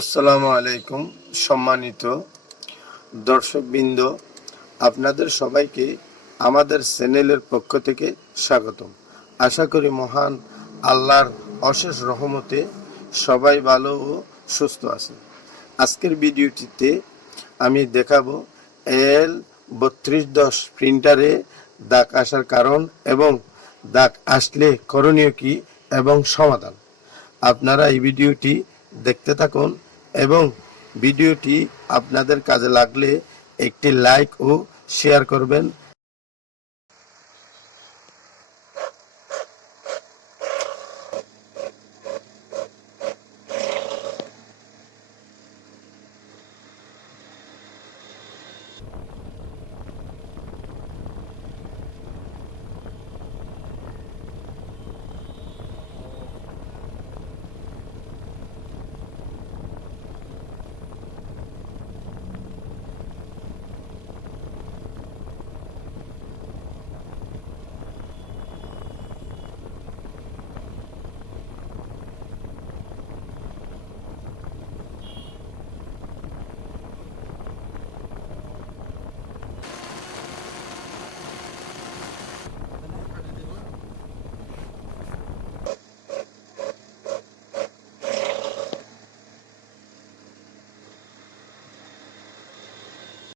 আসসালামু আলাইকুম। সম্মানিত দর্শকবৃন্দ, আপনাদের সবাইকে আমাদের চ্যানেলের পক্ষ থেকে স্বাগতম। আশা করি মহান আল্লাহর অশেষ রহমতে সবাই ভালো ও সুস্থ আছে। আজকের ভিডিওটিতে আমি দেখাবো L3210 প্রিন্টারে দাগ আসার কারণ এবং দাগ আসলে করণীয় কি এবং সমাধান। আপনারা এই ভিডিওটি দেখতে থাকুন এবং ভিডিওটি আপনাদের কাজে লাগলে একটি লাইক ও শেয়ার করবেন